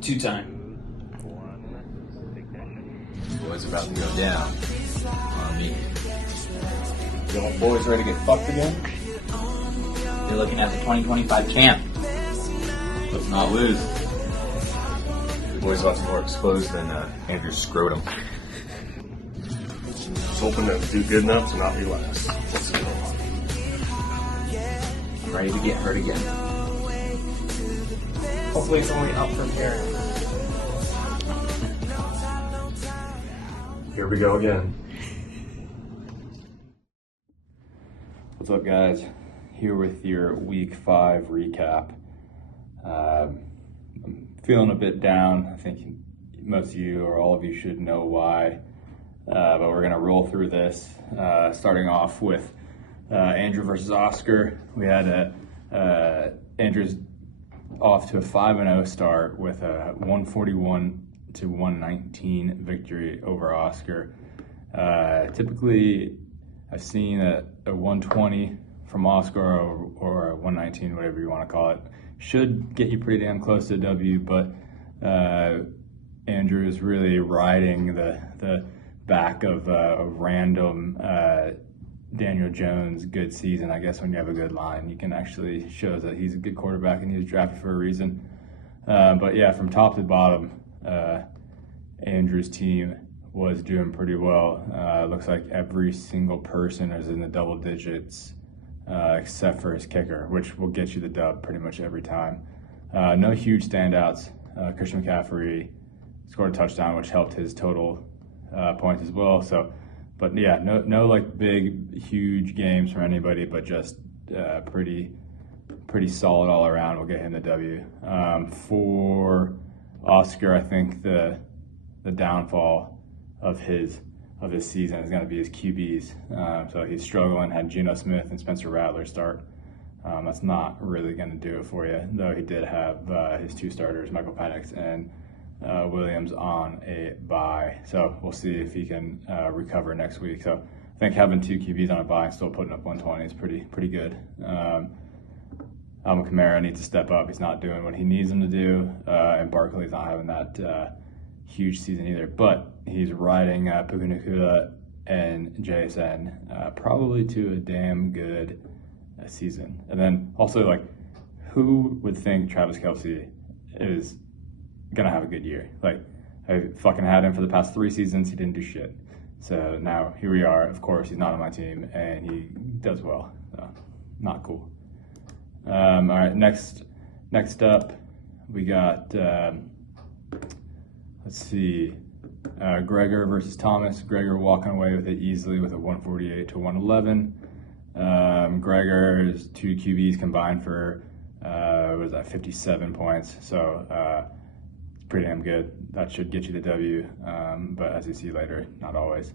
Two-time. Boys about to go down on me. Y'all boys ready to get fucked again? You're looking at the 2025 champ. Let's not lose. The boys lots more exposed than Andrew's scrotum. Just hoping to do good enough to not be last. Let's go. I'm ready to get hurt again. Hopefully it's only up from here. Here we go again. What's up, guys? Here with your Week 5 recap. I'm feeling a bit down. I think most of you or all of you should know why. But we're going to roll through this. Starting off with Andrew versus Oscar. We had Andrew's off to a 5-0 start with a 141-119 victory over Oscar. Typically, I've seen a 120 from Oscar or a 119, whatever you want to call it. Should get you pretty damn close to a W, but Andrew is really riding the back of a random Daniel Jones good season. I guess when you have a good line, you can actually show that he's a good quarterback and he was drafted for a reason. But yeah, from top to bottom, Andrew's team was doing pretty well. Looks like every single person is in the double digits except for his kicker, which will get you the dub pretty much every time. No huge standouts. Christian McCaffrey scored a touchdown, which helped his total points as well. So, but yeah, no like big, huge games from anybody, but just pretty solid all around. We'll get him the W. For Oscar, I think the downfall of his season is going to be his QBs. So he's struggling. Had Geno Smith and Spencer Rattler start. That's not really going to do it for you, though he did have his two starters, Michael Penix and Williams, on a bye. So we'll see if he can recover next week. So I think having two QBs on a bye and still putting up 120 is pretty good. Alvin Kamara needs to step up. He's not doing what he needs him to do, and Barkley's not having that huge season either. But he's riding Puka Nacua and JSN probably to a damn good season. And then also, like, who would think Travis Kelce is gonna have a good year? Like, I fucking had him for the past 3 seasons. He didn't do shit. So now here we are. Of course, he's not on my team, and he does well. So, not cool. All right, next up, we got, let's see, Gregor versus Thomas. Gregor walking away with it easily with a 148-111. Gregor's two QBs combined for, 57 points. So it's pretty damn good. That should get you the W, but as you see later, not always.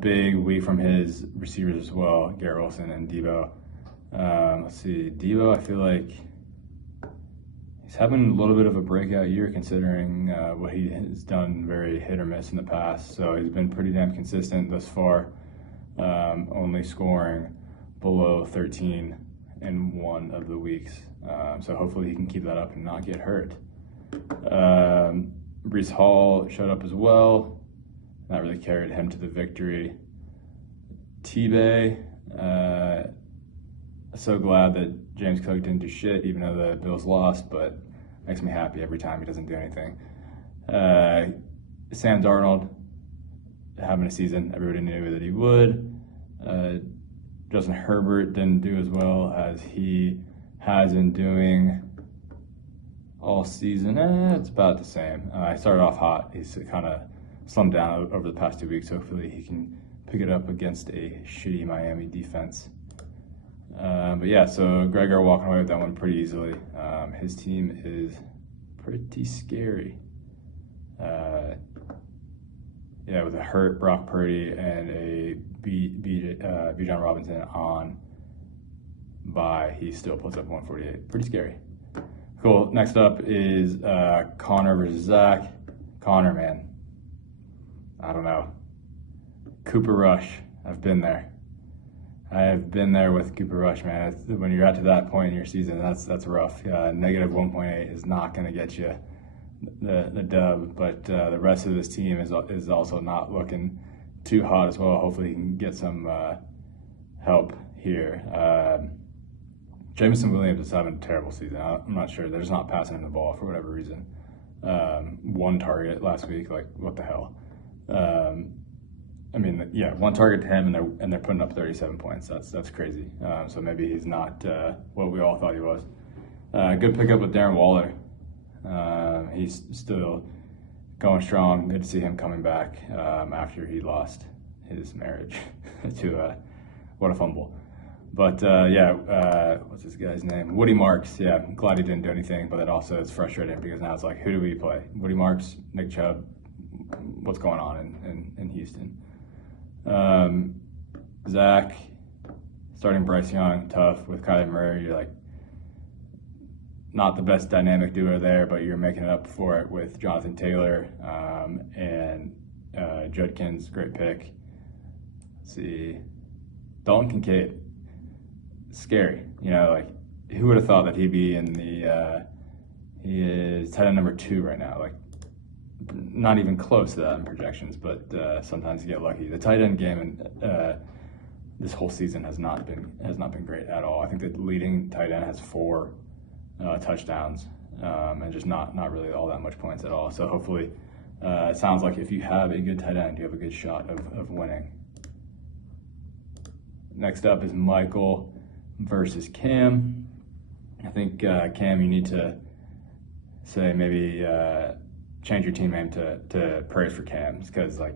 Big week from his receivers as well, Garrett Wilson and Debo. Let's see, Debo, I feel like he's having a little bit of a breakout year considering what he has done, very hit or miss in the past. So he's been pretty damn consistent thus far, only scoring below 13 in one of the weeks. So hopefully he can keep that up and not get hurt. Breece Hall showed up as well. That really carried him to the victory. T-Bay, so glad that James Cook didn't do shit, even though the Bills lost, but makes me happy every time he doesn't do anything. Sam Darnold having a season everybody knew that he would. Justin Herbert didn't do as well as he has been doing all season. It's about the same. He started off hot. He's kind of slumped down over the past 2 weeks. Hopefully he can pick it up against a shitty Miami defense. But yeah, so Gregor walking away with that one pretty easily. His team is pretty scary. Yeah, with a hurt Brock Purdy and a Bijan Robinson on bye, he still puts up 148. Pretty scary. Cool. Next up is Connor versus Zach. Connor, man. I don't know. Cooper Rush. I've been there. I have been there with Cooper Rush, man. When you're at to that point in your season, that's rough. Negative 1.8 is not going to get you the dub, but the rest of this team is also not looking too hot as well. Hopefully he can get some help here. Jameson Williams is having a terrible season. I'm not sure. They're just not passing him the ball for whatever reason. One target last week, like what the hell? I mean, yeah, one target to him, and they're putting up 37 points. That's crazy. So maybe he's not what we all thought he was. Good pickup with Darren Waller. He's still going strong. Good to see him coming back after he lost his marriage to what a fumble. But what's this guy's name? Woody Marks. Yeah, I'm glad he didn't do anything, but it also is frustrating because now it's like, who do we play? Woody Marks, Nick Chubb. What's going on in Houston? Zach, starting Bryce Young, tough with Kyler Murray. You're like, not the best dynamic duo there, but you're making it up for it with Jonathan Taylor and Judkins, great pick. Let's see, Dalton Kincaid, scary. You know, like who would have thought that he'd be in the? He is tight end number 2 right now. Like not even close to that in projections, but sometimes you get lucky. The tight end game and this whole season has not been great at all. I think the leading tight end has 4 touchdowns and just not really all that much points at all. So hopefully, it sounds like if you have a good tight end, you have a good shot of winning. Next up is Michael versus Cam. I think Cam, you need to say maybe change your team name to Praise for Cams, because like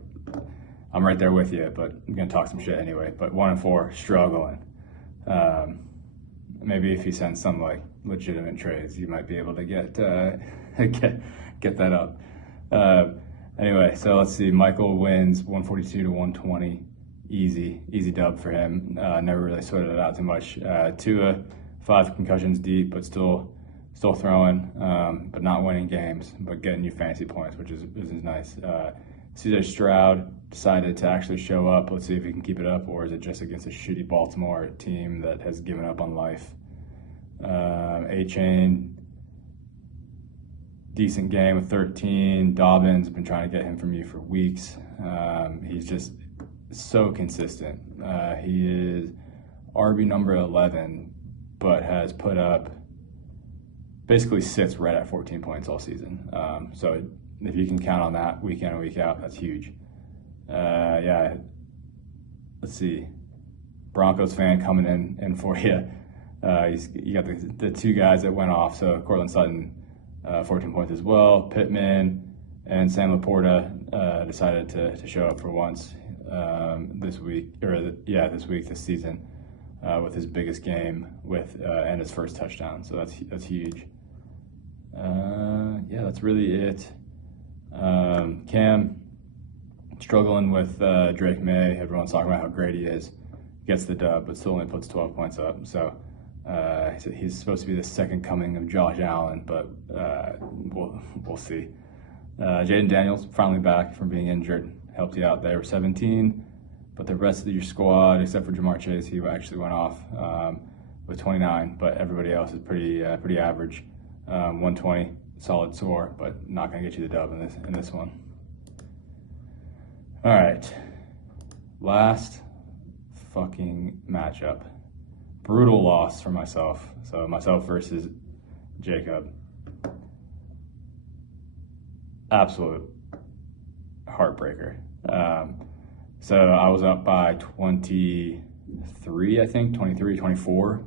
I'm right there with you, but I'm gonna talk some shit anyway. But 1-4, struggling. Maybe if you send some like legitimate trades, you might be able to get that up. Anyway, so let's see. Michael wins 142 to 120. Easy dub for him. Never really sorted it out too much. Tua, 5 concussions deep, but still throwing, but not winning games, but getting you fantasy points, which is nice. CJ Stroud decided to actually show up. Let's see if he can keep it up, or is it just against a shitty Baltimore team that has given up on life? A-Chain, decent game with 13. Dobbins, been trying to get him from you for weeks. He's just so consistent. He is RB number 11, but has put up, basically sits right at 14 points all season. So if you can count on that week in and week out, that's huge. Let's see. Broncos fan coming in for you. You got the 2 guys that went off. So Cortland Sutton, 14 points as well. Pittman and Sam Laporta decided to show up for once this week, this season, with his biggest game and his first touchdown. So that's huge. That's really it. Cam, struggling with Drake May. Everyone's talking about how great he is. Gets the dub, but still only puts 12 points up. So he's supposed to be the second coming of Josh Allen, but we'll see. Jaden Daniels finally back from being injured. Helped you out there with 17. But the rest of your squad, except for Jamar Chase, he actually went off with 29. But everybody else is pretty average. 120, solid score, but not going to get you the dub in this one. All right, last fucking matchup. Brutal loss for myself. So myself versus Jacob. Absolute heartbreaker. So I was up by 23, I think, 23, 24,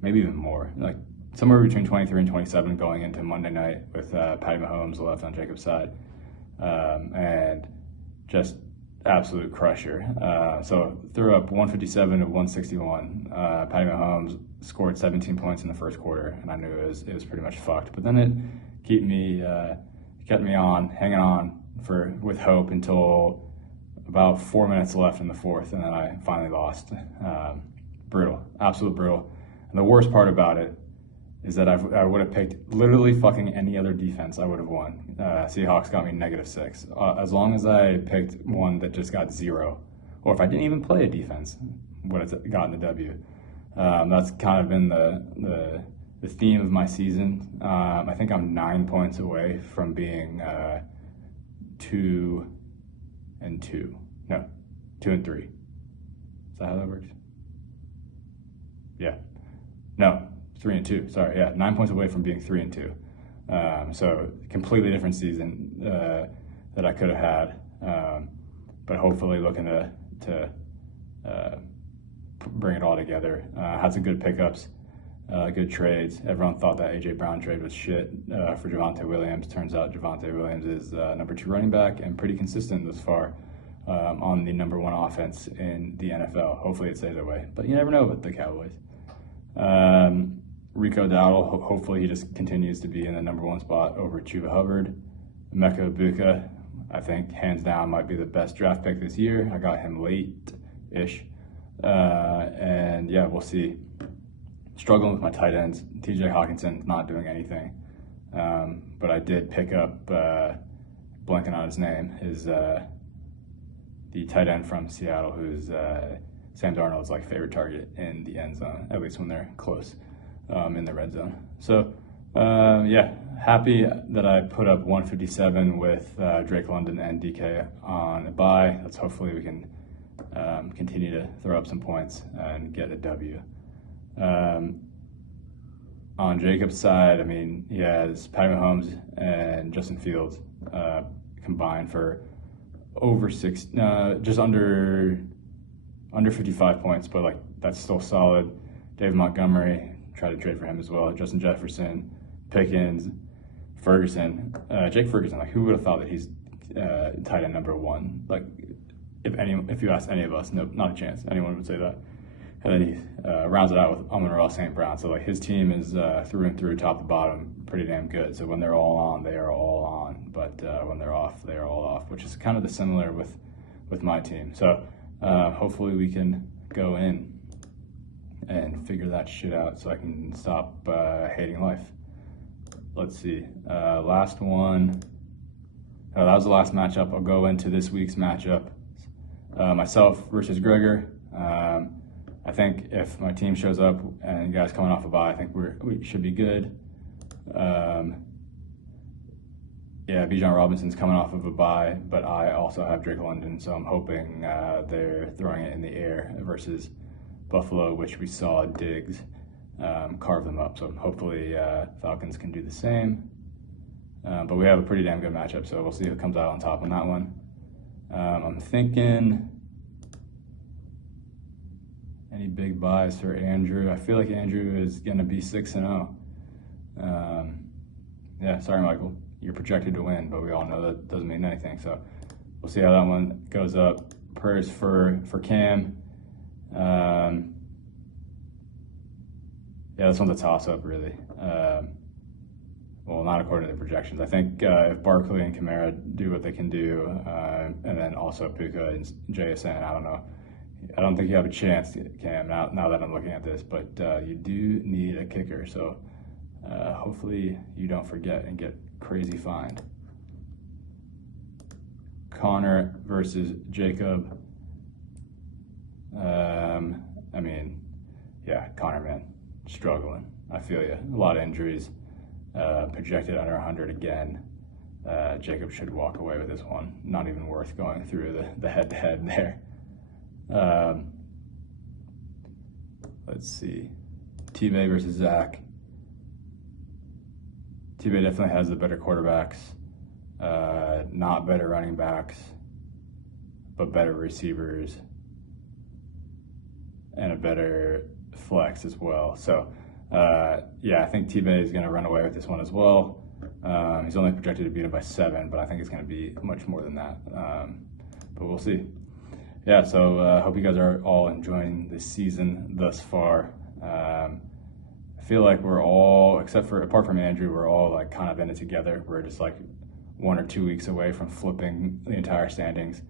maybe even more. Like somewhere between 23 and 27 going into Monday night with Patty Mahomes left on Jacob's side. And just absolute crusher. So threw up 157 to 161. Patty Mahomes scored 17 points in the first quarter, and I knew it was pretty much fucked. But then it kept me hanging on with hope until about 4 minutes left in the fourth, and then I finally lost. Brutal, absolute brutal. And the worst part about it is that I would have picked literally fucking any other defense, I would have won. Seahawks got me -6. As long as I picked one that just got 0, or if I didn't even play a defense, would have gotten the W. That's kind of been the the theme of my season. I think I'm 9 points away from being 2-2. No, 2-3. Is that how that works? Yeah. No, 3-2. Sorry, yeah, 9 points away from being 3-2. So completely different season that I could have had, but hopefully looking to bring it all together. Had some good pickups, good trades. Everyone thought that A.J. Brown trade was shit for Javonte Williams. Turns out Javonte Williams is number 2 running back and pretty consistent thus far on the number 1 offense in the NFL. Hopefully it stays that way, but you never know with the Cowboys. Rico Dowdle, hopefully he just continues to be in the number 1 spot over Chuba Hubbard. Emeka Egbuka, I think hands down might be the best draft pick this year. I got him late-ish. And yeah, we'll see. Struggling with my tight ends. TJ Hawkinson not doing anything. But I did pick up, blanking on his name, the tight end from Seattle, who's Sam Darnold's favorite target in the end zone, at least when they're close in the red zone. So yeah, happy that I put up 157 with Drake London and DK on a bye. Let's hopefully we can continue to throw up some points and get a W. On Jacob's side, I mean, he has Patty Mahomes and Justin Fields combined for over just under 55 points, but that's still solid. David Montgomery, tried to trade for him as well. Justin Jefferson, Pickens, Ferguson, Jake Ferguson. Who would have thought that he's tight end number 1? If you asked any of us, no, not a chance. Anyone would say that. And then he rounds it out with Amon-Ra St. Brown. So his team is through and through, top to bottom, pretty damn good. So when they're all on, they are all on. But when they're off, they are all off, which is kind of the similar with my team. So hopefully we can go in and figure that shit out so I can stop hating life. Let's see. Last one. That was the last matchup. I'll go into this week's matchup. Myself versus Gregor. I think if my team shows up and you guys coming off a bye, I think we should be good. Yeah, Bijan Robinson's coming off of a bye, but I also have Drake London, so I'm hoping they're throwing it in the air versus Buffalo, which we saw Diggs carve them up. So hopefully Falcons can do the same. But we have a pretty damn good matchup, so we'll see who comes out on top on that one. I'm thinking any big buys for Andrew. I feel like Andrew is going to be 6-0. Yeah, sorry, Michael. You're projected to win, but we all know that doesn't mean anything. So we'll see how that one goes up. Prayers for Cam. Yeah, this one's a toss-up, really. Well, not according to the projections. I think if Barkley and Kamara do what they can do, and then also Puka and JSN, I don't know. I don't think you have a chance, Cam, now that I'm looking at this, but you do need a kicker, so hopefully you don't forget and get crazy fined. Connor versus Jacob. I mean, yeah, Connor, man, struggling. I feel you. A lot of injuries. Projected under 100 again. Jacob should walk away with this one. Not even worth going through the head-to-head there. Let's see. T-Bay versus Zach. T-Bay definitely has the better quarterbacks. Not better running backs, but better receivers. And a better flex as well. So, yeah, I think T-Bay is going to run away with this one as well. He's only projected to beat him by 7, but I think it's going to be much more than that. But we'll see. Yeah, so I hope you guys are all enjoying this season thus far. I feel like we're all, apart from Andrew, we're all kind of in it together. We're just 1 or 2 weeks away from flipping the entire standings.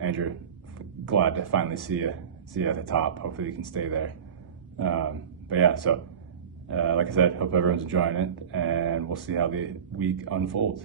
Andrew, glad to finally see you at the top. Hopefully you can stay there. But yeah, so like I said, hope everyone's enjoying it, and we'll see how the week unfolds.